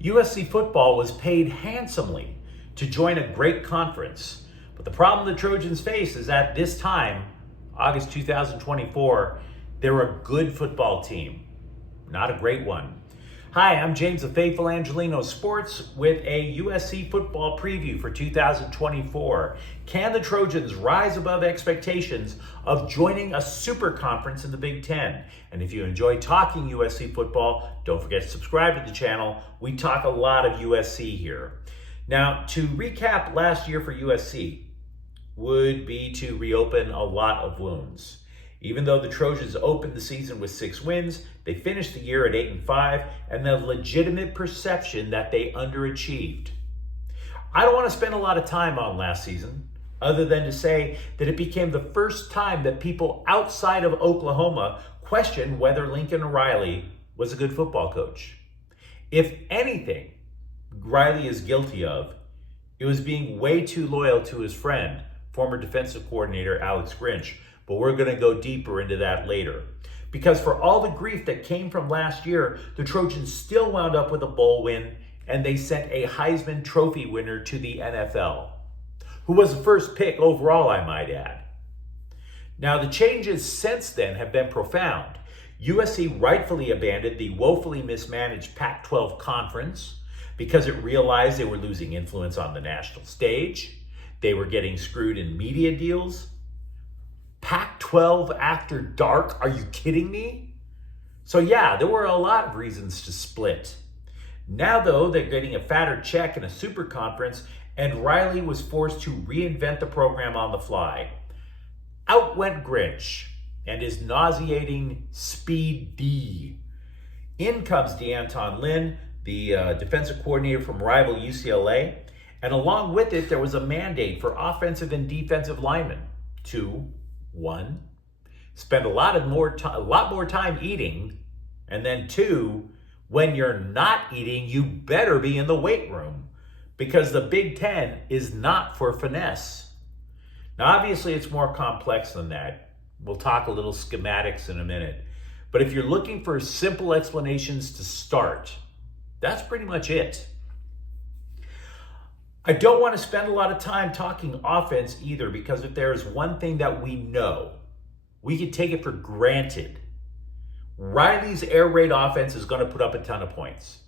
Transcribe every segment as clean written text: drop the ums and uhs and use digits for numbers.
USC football was paid handsomely to join a great conference. But the problem the Trojans face is at this time, August 2024, they're a good football team, not a great one. Hi, I'm James of Faithful Angelino Sports with a USC football preview for 2024. Can the Trojans rise above expectations of joining a super conference in the Big Ten? And if you enjoy talking USC football, don't forget to subscribe to the channel. We talk a lot of USC here. Now, to recap last year for USC would be to reopen a lot of wounds. Even though the Trojans opened the season with 6 wins, they finished the year at 8-5, and the legitimate perception that they underachieved. I don't want to spend a lot of time on last season, other than to say that it became the first time that people outside of Oklahoma questioned whether Lincoln Riley was a good football coach. If anything Riley is guilty of, it was being way too loyal to his friend, former defensive coordinator Alex Grinch. But we're going to go deeper into that later. Because for all the grief that came from last year, the Trojans still wound up with a bowl win, and they sent a Heisman Trophy winner to the NFL, who was the first pick overall, I might add. Now, the changes since then have been profound. USC rightfully abandoned the woefully mismanaged Pac-12 conference because it realized they were losing influence on the national stage. They were getting screwed in media deals. Pac-12 after dark? Are you kidding me? So yeah, there were a lot of reasons to split. Now though, they're getting a fatter check in a super conference, and Riley was forced to reinvent the program on the fly. Out went Grinch and his nauseating Speed D. In comes Lynn, the defensive coordinator from rival UCLA, and along with it, there was a mandate for offensive and defensive linemen to 1, spend a lot more time eating, and then 2, when you're not eating, you better be in the weight room, because the Big Ten is not for finesse. Now, obviously, it's more complex than that. We'll talk a little schematics in a minute. But if you're looking for simple explanations to start, that's pretty much it. I don't want to spend a lot of time talking offense either, because if there is one thing that we know, we can take it for granted. Riley's air raid offense is going to put up a ton of points.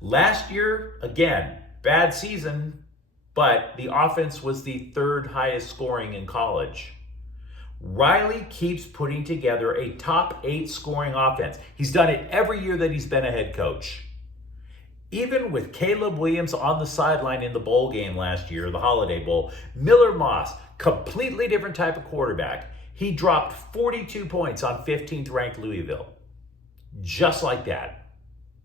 Last year, again, bad season, but the offense was the 3rd highest scoring in college. Riley keeps putting together a top 8 scoring offense. He's done it every year that he's been a head coach. Even with Caleb Williams on the sideline in the bowl game last year, the Holiday Bowl, Miller Moss, completely different type of quarterback. He dropped 42 points on 15th ranked Louisville. Just like that.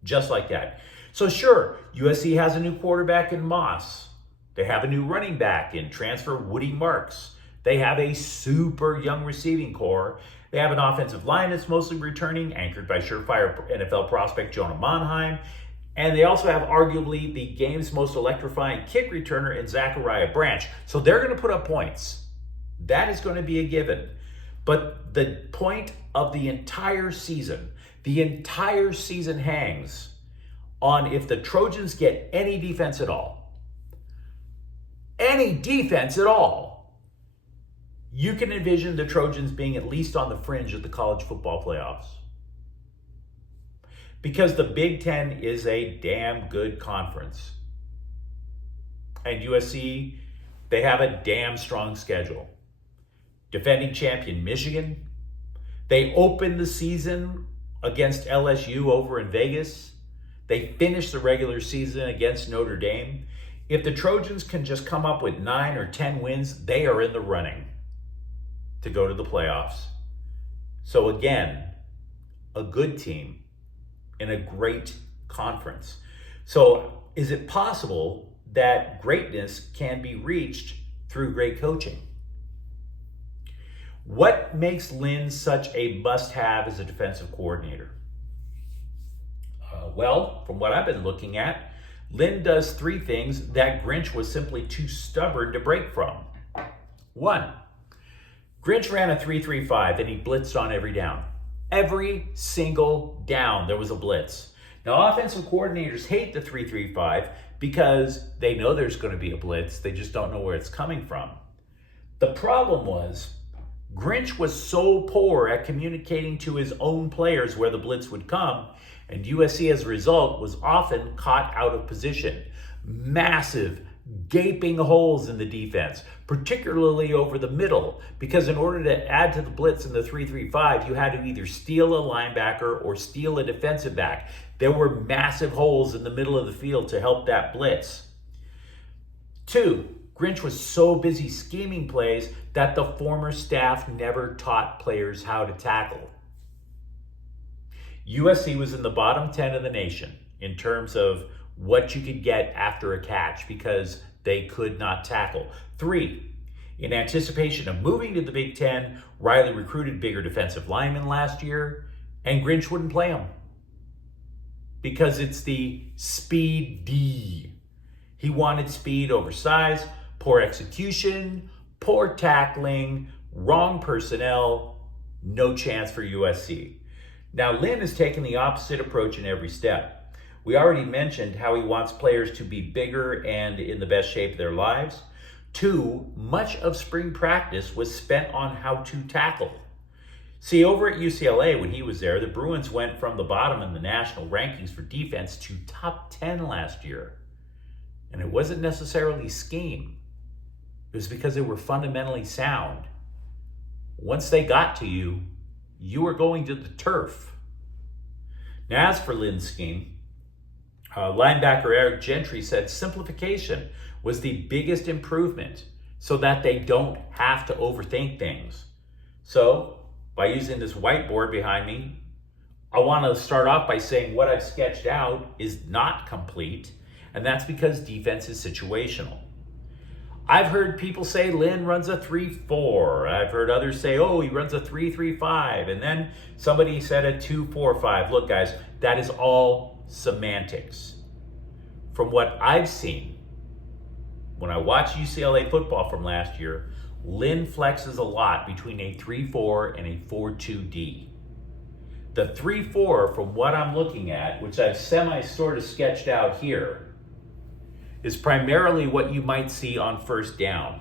Just like that. So sure, USC has a new quarterback in Moss. They have a new running back in transfer Woody Marks. They have a super young receiving core. They have an offensive line that's mostly returning, anchored by surefire NFL prospect Jonah Monheim. And they also have arguably the game's most electrifying kick returner in Zachariah Branch. So they're going to put up points. That is going to be a given. But the point of the entire season hangs on if the Trojans get any defense at all. Any defense at all. You can envision the Trojans being at least on the fringe of the college football playoffs. Because the Big Ten is a damn good conference. And USC, they have a damn strong schedule. Defending champion Michigan. They opened the season against LSU over in Vegas. They finished the regular season against Notre Dame. If the Trojans can just come up with 9 or 10 wins, they are in the running to go to the playoffs. So again, a good team in a great conference. So is it possible that greatness can be reached through great coaching? What makes Lynn such a must-have as a defensive coordinator? Well, from what I've been looking at, Lynn does 3 things that Grinch was simply too stubborn to break from. 1, Grinch ran a 3-3-5 and he blitzed on every down. Every single down there was a blitz. Now, offensive coordinators hate the 3-3-5 because they know there's going to be a blitz. They just don't know where it's coming from. The problem was Grinch was so poor at communicating to his own players where the blitz would come, and USC, as a result, was often caught out of position. Massive, gaping holes in the defense, particularly over the middle, because in order to add to the blitz in the 3-3-5, you had to either steal a linebacker or steal a defensive back. There were massive holes in the middle of the field to help that blitz. 2, Grinch was so busy scheming plays that the former staff never taught players how to tackle. USC was in the bottom 10 of the nation in terms of what you could get after a catch because they could not tackle. 3, in anticipation of moving to the Big Ten, Riley recruited bigger defensive linemen last year, and Grinch wouldn't play them because it's the speed D. He wanted speed over size, poor execution, poor tackling, wrong personnel, no chance for USC. Now, Lynn has taken the opposite approach in every step. We already mentioned how he wants players to be bigger and in the best shape of their lives. 2, much of spring practice was spent on how to tackle. See, over at UCLA, when he was there, the Bruins went from the bottom in the national rankings for defense to top 10 last year. And it wasn't necessarily scheme. It was because they were fundamentally sound. Once they got to you, you were going to the turf. Now, as for Lynn's scheme, linebacker Eric Gentry said simplification was the biggest improvement so that they don't have to overthink things. So, by using this whiteboard behind me, I want to start off by saying what I've sketched out is not complete, and that's because defense is situational. I've heard people say Lynn runs a 3-4. I've heard others say, oh, he runs a 3-3-5. And then somebody said a 2-4-5. Look, guys, that is all semantics. From what I've seen, when I watch UCLA football from last year, Lynn flexes a lot between a 3-4 and a 4-2-D. The 3-4, from what I'm looking at, which I've sort of sketched out here, is primarily what you might see on first down.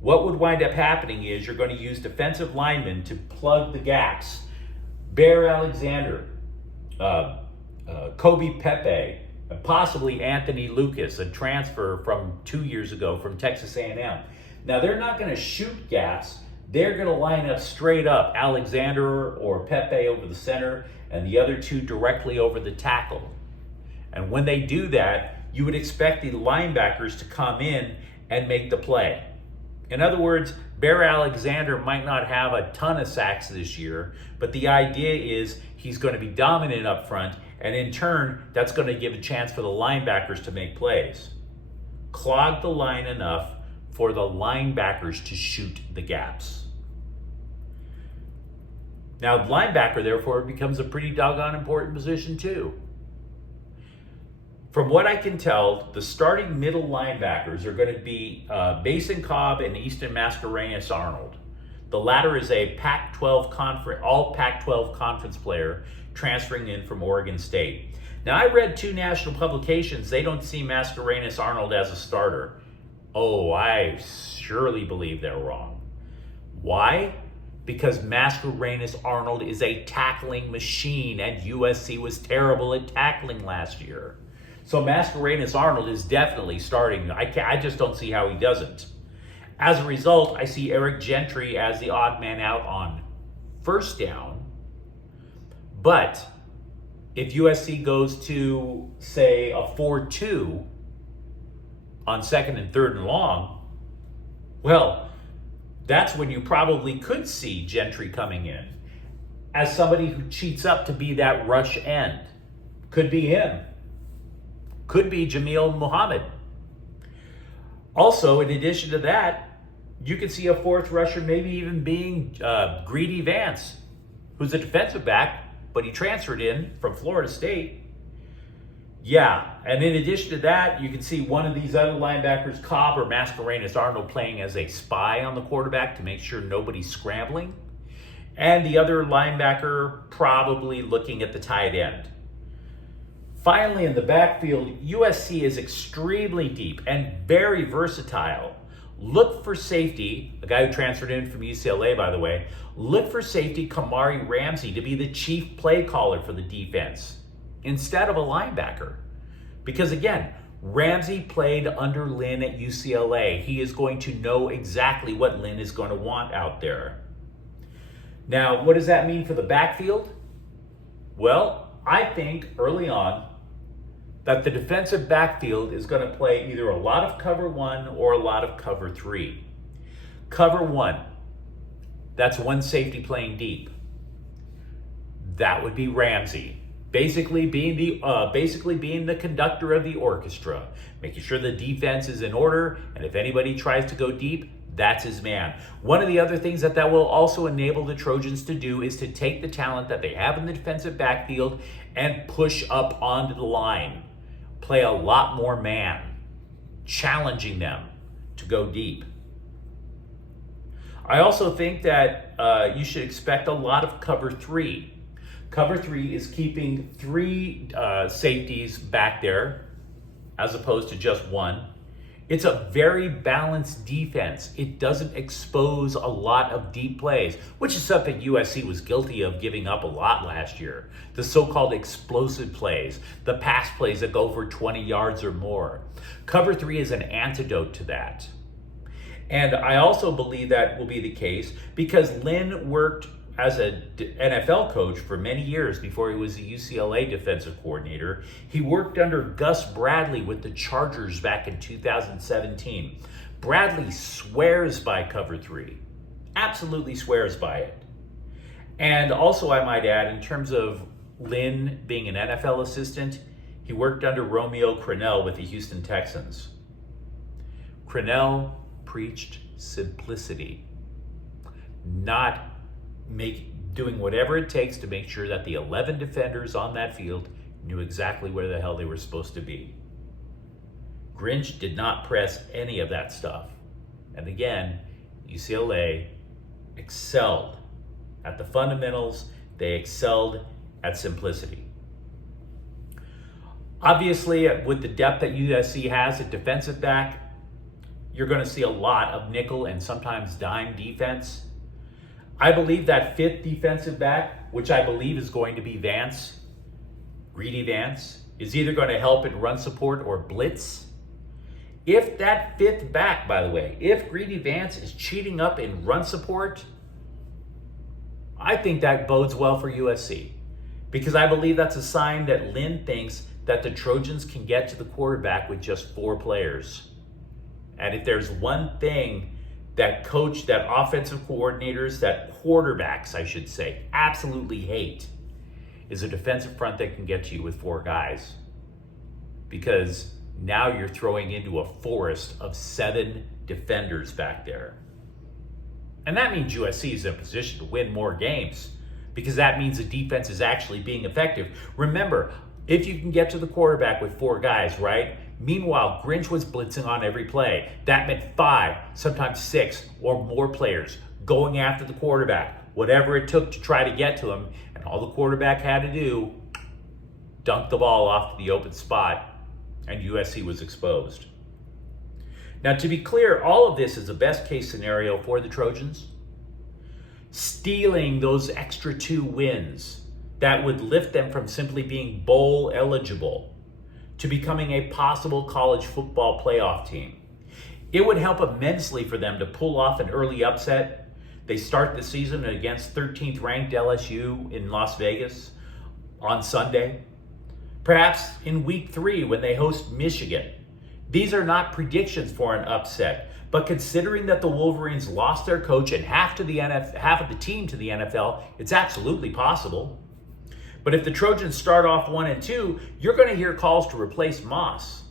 What would wind up happening is you're going to use defensive linemen to plug the gaps. Bear Alexander, Kobe Pepe, and possibly Anthony Lucas, a transfer from 2 years ago from Texas A&M. Now, they're not going to shoot gaps. They're going to line up straight up, Alexander or Pepe over the center, and the other two directly over the tackle. And when they do that, you would expect the linebackers to come in and make the play. In other words, Bear Alexander might not have a ton of sacks this year, but the idea is he's going to be dominant up front, and in turn, that's going to give a chance for the linebackers to make plays. Clog the line enough for the linebackers to shoot the gaps. Now, linebacker, therefore, becomes a pretty doggone important position too. From what I can tell, the starting middle linebackers are going to be Mason Cobb and Easton Mascarenas Arnold. The latter is a Pac-12 all Pac-12 conference player transferring in from Oregon State. Now, I read 2 national publications. They don't see Mascarenas Arnold as a starter. Oh, I surely believe they're wrong. Why? Because Mascarenas Arnold is a tackling machine, and USC was terrible at tackling last year. So Mascarenas Arnold is definitely starting. I just don't see how he doesn't. As a result, I see Eric Gentry as the odd man out on first down. But if USC goes to, say, a 4-2 on second and third and long, well, that's when you probably could see Gentry coming in as somebody who cheats up to be that rush end. Could be him. Could be Jamil Muhammad. Also, in addition to that, you could see a fourth rusher maybe even being Greedy Vance, who's a defensive back, but he transferred in from Florida State. Yeah, and in addition to that, you can see one of these other linebackers, Cobb or Mascarenas Arnold, playing as a spy on the quarterback to make sure nobody's scrambling. And the other linebacker probably looking at the tight end. Finally, in the backfield, USC is extremely deep and very versatile. Look for safety, a guy who transferred in from UCLA, by the way. Look for safety Kamari Ramsey to be the chief play caller for the defense instead of a linebacker. Because again, Ramsey played under Lynn at UCLA. He is going to know exactly what Lynn is going to want out there. Now, what does that mean for the backfield? Well, I think early on that the defensive backfield is going to play either a lot of cover 1 or a lot of cover 3. Cover 1, that's one safety playing deep. That would be Ramsey. Basically being the conductor of the orchestra, making sure the defense is in order, and if anybody tries to go deep, that's his man. One of the other things that will also enable the Trojans to do is to take the talent that they have in the defensive backfield and push up onto the line. Play a lot more man, challenging them to go deep. I also think that you should expect a lot of cover 3. Cover 3 is keeping 3 safeties back there as opposed to just one. It's a very balanced defense. It doesn't expose a lot of deep plays, which is something USC was guilty of giving up a lot last year. The so-called explosive plays, the pass plays that go for 20 yards or more. Cover 3 is an antidote to that. And I also believe that will be the case because Lynn worked as an NFL coach for many years before he was a UCLA defensive coordinator. He worked under Gus Bradley with the Chargers back in 2017. Bradley swears by cover 3, absolutely swears by it. And also, I might add, in terms of Lynn being an NFL assistant, he worked under Romeo Crennel with the Houston Texans. Crennel preached simplicity, not doing whatever it takes to make sure that the 11 defenders on that field knew exactly where the hell they were supposed to be. Grinch did not press any of that stuff. And again, UCLA excelled at the fundamentals. They excelled at simplicity. Obviously, with the depth that USC has at defensive back, you're going to see a lot of nickel and sometimes dime defense. I believe that 5th defensive back, which I believe is going to be Vance, Greedy Vance, is either going to help in run support or blitz. If that 5th back, by the way, if Greedy Vance is cheating up in run support, I think that bodes well for USC because I believe that's a sign that Lynn thinks that the Trojans can get to the quarterback with just 4 players. And if there's one thing that offensive coordinators, that quarterbacks, I should say, absolutely hate, is a defensive front that can get to you with 4 guys. Because now you're throwing into a forest of 7 defenders back there. And that means USC is in a position to win more games because that means the defense is actually being effective. Remember, if you can get to the quarterback with 4 guys, right? Meanwhile, Grinch was blitzing on every play. That meant 5, sometimes 6 or more players going after the quarterback, whatever it took to try to get to him. And all the quarterback had to do, dunk the ball off to the open spot, and USC was exposed. Now, to be clear, all of this is the best case scenario for the Trojans. Stealing those extra 2 wins that would lift them from simply being bowl eligible to becoming a possible college football playoff team. It would help immensely for them to pull off an early upset. They start the season against 13th ranked LSU in Las Vegas on Sunday. Perhaps in week 3 when they host Michigan. These are not predictions for an upset, but considering that the Wolverines lost their coach and half of the team to the NFL, it's absolutely possible. But if the Trojans start off 1-2, you're going to hear calls to replace Moss.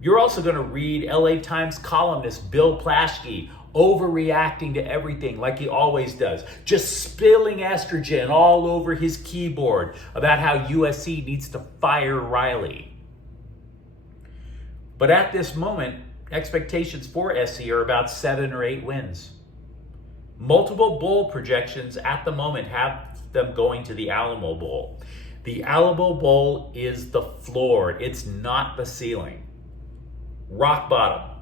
You're also going to read LA Times columnist Bill Plaschke overreacting to everything like he always does, just spilling estrogen all over his keyboard about how USC needs to fire Riley. But at this moment, expectations for SC are about 7 or 8 wins. Multiple bowl projections at the moment have them going to the Alamo Bowl. The Alamo Bowl is the floor. It's not the ceiling. Rock bottom.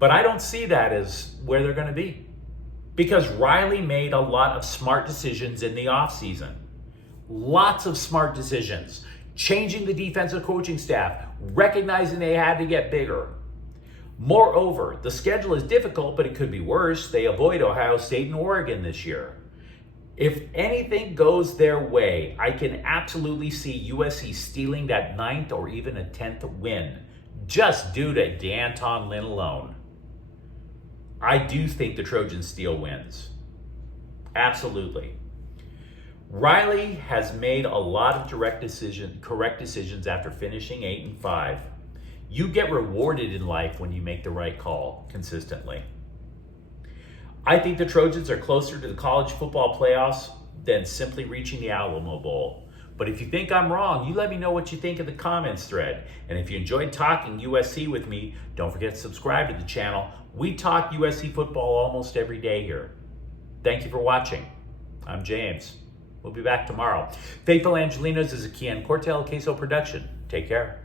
But I don't see that as where they're going to be. Because Riley made a lot of smart decisions in the offseason. Lots of smart decisions. Changing the defensive coaching staff, recognizing they had to get bigger. Moreover, the schedule is difficult, but it could be worse. They avoid Ohio State and Oregon this year. If anything goes their way, I can absolutely see USC stealing that 9th or even a 10th win, just due to Lynn alone. I do think the Trojans steal wins. Absolutely. Riley has made a lot of correct decisions after finishing 8-5. You get rewarded in life when you make the right call consistently. I think the Trojans are closer to the college football playoffs than simply reaching the Alamo Bowl. But if you think I'm wrong, you let me know what you think in the comments thread. And if you enjoyed talking USC with me, don't forget to subscribe to the channel. We talk USC football almost every day here. Thank you for watching. I'm James. We'll be back tomorrow. Faithful Angelinos is a Kian Cortel Queso production. Take care.